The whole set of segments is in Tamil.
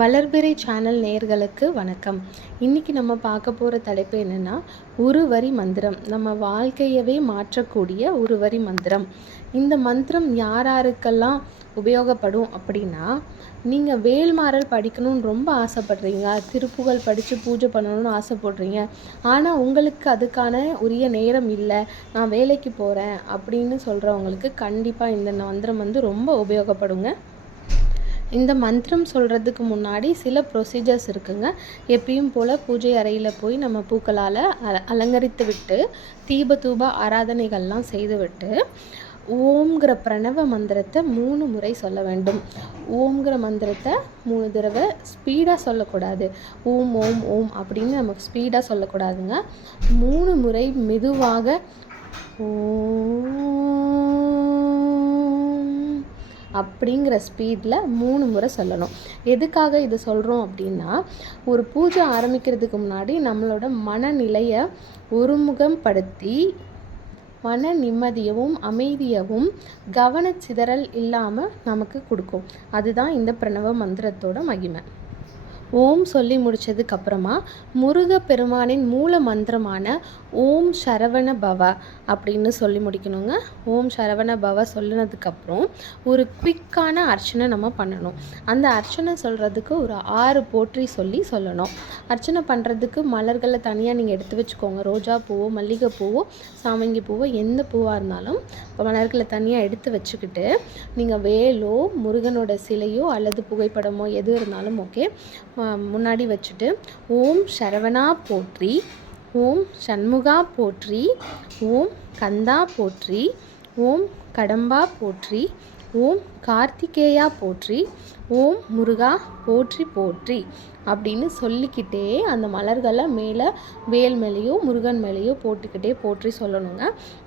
வளர்பிறை சேனல் நேயர்களுக்கு வணக்கம். இன்றைக்கி நம்ம பார்க்க போகிற தலைப்பு என்னென்னா, ஒரு வரி மந்திரம். நம்ம வாழ்க்கையவே மாற்றக்கூடிய ஒரு வரி மந்திரம். இந்த மந்திரம் யாருக்கெல்லாம் உபயோகப்படும் அப்படின்னா, நீங்கள் வேல்மாறல் படிக்கணும்னு ரொம்ப ஆசைப்படுறீங்க, திருப்புகழ் படித்து பூஜை பண்ணணும்னு ஆசைப்படுறீங்க, ஆனால் உங்களுக்கு அதுக்கான உரிய நேரம் இல்லை, நான் வேலைக்கு போகிறேன் அப்படின்னு சொல்கிறவங்களுக்கு கண்டிப்பாக இந்த மந்திரம் ரொம்ப உபயோகப்படுங்க. இந்த மந்திரம் சொல்கிறதுக்கு முன்னாடி சில ப்ரொசீஜர்ஸ் இருக்குங்க. எப்பயும் போல் பூஜை அறையில் போய் நம்ம பூக்களால் அலங்கரித்து விட்டு தீப தூப ஆராதனைகள்லாம் செய்துவிட்டு ஓம்ங்கிற பிரணவ மந்திரத்தை 3 முறை சொல்ல வேண்டும். ஓம்ங்கிற மந்திரத்தை 3 தடவை ஸ்பீடாக சொல்லக்கூடாது. ஓம் ஓம் ஓம் அப்படின்னு நமக்கு ஸ்பீடாக சொல்லக்கூடாதுங்க. 3 முறை மெதுவாக அப்படிங்கிற ஸ்பீடில் 3 முறை சொல்லணும். எதுக்காக இதை சொல்கிறோம் அப்படின்னா, ஒரு பூஜை ஆரம்பிக்கிறதுக்கு முன்னாடி நம்மளோட மனநிலையை ஒருமுகப்படுத்தி மன நிம்மதியவும் அமைதியவும் கவனச்சிதறல் இல்லாமல் நமக்கு கொடுக்கும். அதுதான் இந்த பிரணவ மந்திரத்தோட மகிமை. ஓம் சொல்லி முடித்ததுக்கப்புறமா முருகப்பெருமானின் மூல மந்திரமான ஓம் சரவண பவ அப்படின்னு சொல்லி முடிக்கணுங்க. ஓம் சரவண பவ சொல்லினதுக்கப்புறம் ஒரு குவிக்கான அர்ச்சனை நம்ம பண்ணணும். அந்த அர்ச்சனை சொல்கிறதுக்கு ஒரு 6 போற்றி சொல்லணும். அர்ச்சனை பண்ணுறதுக்கு மலர்களை தனியாக நீங்கள் எடுத்து வச்சுக்கோங்க. ரோஜா பூவோ மல்லிகை பூவோ சாமங்கி பூவோ எந்த பூவாக இருந்தாலும் மலர்களை தனியாக எடுத்து வச்சுக்கிட்டு நீங்கள் வேலோ முருகனோட சிலையோ அல்லது புகைப்படமோ எது இருந்தாலும் ஓகே முன்னாடி வச்சுட்டு ஓம் சரவணா போற்றி, ஓம் சண்முகா போற்றி, ஓம் கந்தா போற்றி, ஓம் கடம்பா போற்றி, ஓம் கார்த்திகேயா போற்றி, ஓம் முருகா போற்றி போற்றி அப்படின்னு சொல்லிக்கிட்டே அந்த மலர்களை மேலே வேல் மேலேயோ முருகன் மேலேயோ போட்டுக்கிட்டே போற்றி சொல்லணுங்க.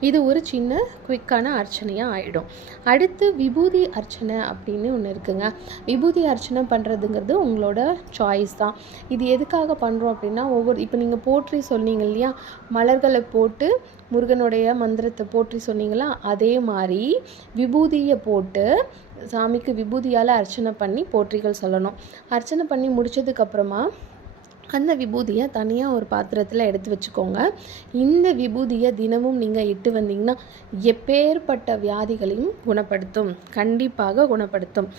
இது ஒரு சின்ன குவிக்கான அர்ச்சனையாக ஆகிடும். அடுத்து விபூதி அர்ச்சனை அப்படின்னு ஒன்று இருக்குங்க. விபூதி அர்ச்சனை பண்ணுறதுங்கிறது உங்களோட சாய்ஸ் தான். இது எதுக்காக பண்ணுறோம் அப்படின்னா, இப்போ நீங்கள் போற்றி சொன்னீங்க இல்லையா, மலர்களை போட்டு முருகனுடைய மந்திரத்தை போற்றி சொன்னீங்களா, அதே மாதிரி விபூதியை போட்டு சாமிக்கு விபூதியால் அர்ச்சனை பண்ணி போற்றிகள் சொல்லணும். அர்ச்சனை பண்ணி முடித்ததுக்கப்புறமா அந்த விபூதியை தனியாக ஒரு பாத்திரத்தில் எடுத்து வச்சுக்கோங்க. இந்த விபூதியை தினமும் நீங்கள் இட்டு வந்தீங்கன்னா எப்பேற்பட்ட வியாதிகளையும் குணப்படுத்தும், கண்டிப்பாக குணப்படுத்தும்.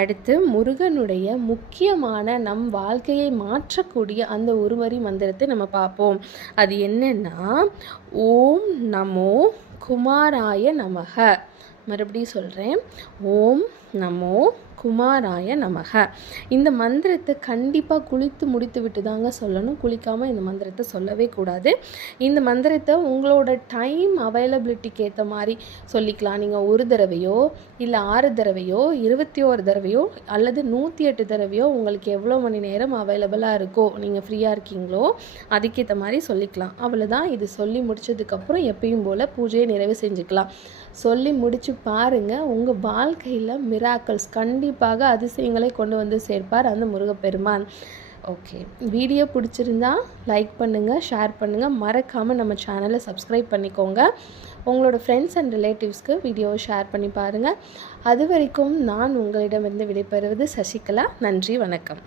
அடுத்து முருகனுடைய முக்கியமான நம் வாழ்க்கையை மாற்றக்கூடிய அந்த ஒரு வரி மந்திரத்தை நம்ம பார்ப்போம். அது என்னன்னா, ஓம் நமோ குமாராய நமக. மறுபடியும் சொல்கிறேன், ஓம் நமோ குமாராய நமக. இந்த மந்திரத்தை கண்டிப்பாக குளித்து முடித்து விட்டு தாங்க சொல்லணும். குளிக்காமல் இந்த மந்திரத்தை சொல்லவே கூடாது. இந்த மந்திரத்தை உங்களோட டைம் அவைலபிலிட்டிக்கு ஏற்ற மாதிரி சொல்லிக்கலாம். நீங்கள் 1 தடவையோ இல்லை 6 தடவையோ 21 தடவையோ அல்லது 108 தடவையோ உங்களுக்கு எவ்வளோ மணி நேரம் அவைலபிளாக இருக்கோ, நீங்கள் ஃப்ரீயாக இருக்கீங்களோ அதுக்கேற்ற மாதிரி சொல்லிக்கலாம். அவ்வளோதான். இது சொல்லி முடித்ததுக்கப்புறம் எப்பயும் போல் பூஜையை நிறைவு செஞ்சுக்கலாம். சொல்லி முடித்து பாருங்கள், உங்கள் வாழ்க்கையில் மிராக்கிள்ஸ் கண்டிப்பாக அதிசயங்களை கொண்டு வந்து சேர்ப்பார் அந்த முருகப்பெருமான். ஓகே, வீடியோ பிடிச்சிருந்தா லைக் பண்ணுங்கள், ஷேர் பண்ணுங்கள், மறக்காமல் நம்ம சேனலை சப்ஸ்கிரைப் பண்ணிக்கோங்க. உங்களோட ஃப்ரெண்ட்ஸ் அண்ட் ரிலேட்டிவ்ஸ்க்கு வீடியோவை ஷேர் பண்ணி பாருங்கள். அது வரைக்கும் நான் உங்களிடமிருந்து விடைபெறுவது சசிகலா. நன்றி, வணக்கம்.